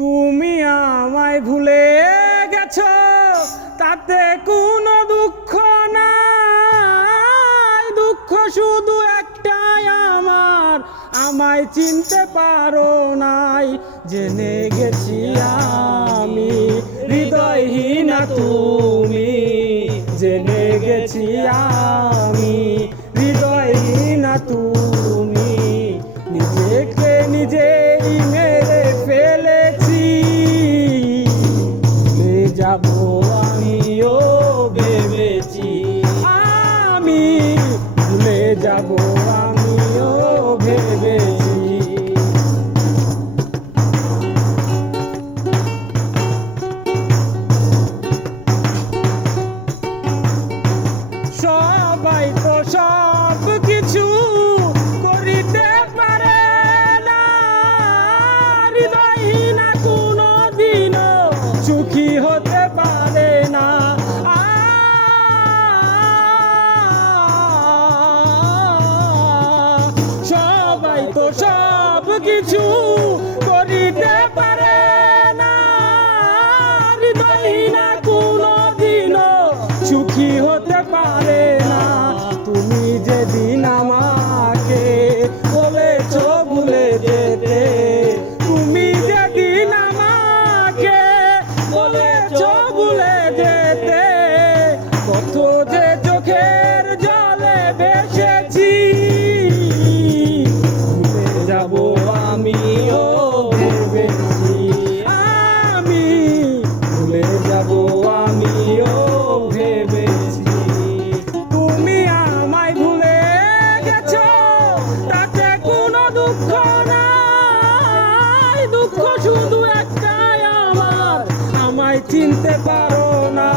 তুমি আমায় ভুলে গেছো, তাতে কোনো দুঃখ নাই। দুঃখ শুধু একটাই আমার, আমায় চিনতে পারো নাই। জেনে গেছি আমি হৃদয়হীনা তুমি, জেনে গেছি আমি হৃদয়হীনা তুমি। নিজেকে নিজেই মেরে ফেলেছি, ভুলে যাবো আমিও ভেবেছি। আমি ভুলে যাবো আমিও ভেবেছি। সবাই তো সব কিছু করিতে পারে না, হৃদয়হীনা কোনো দিনও সুখী হতে পারে না। সবাই তো সব কিছু করিতে পারে না, হৃদয়হীনা কোনো দিনও সুখী হতে পারে না। তুমি যেদিন আমাকে বলেছ ভুলে যেতে, তুমি যেদিন আমাকে বলেছ ভুলে যেতে, কত যে চোখের জলে ভেসেছি। ভুলে যাব আমিও ভেবেছি, আমি ভুলে যাব আমিও ভেবেছি। তুমি আমায় ভুলে গেছো, তাতে কোনো দুঃখ নাই। দুঃখ শুধু একটাই আমার, আমায় চিনতে পারো না।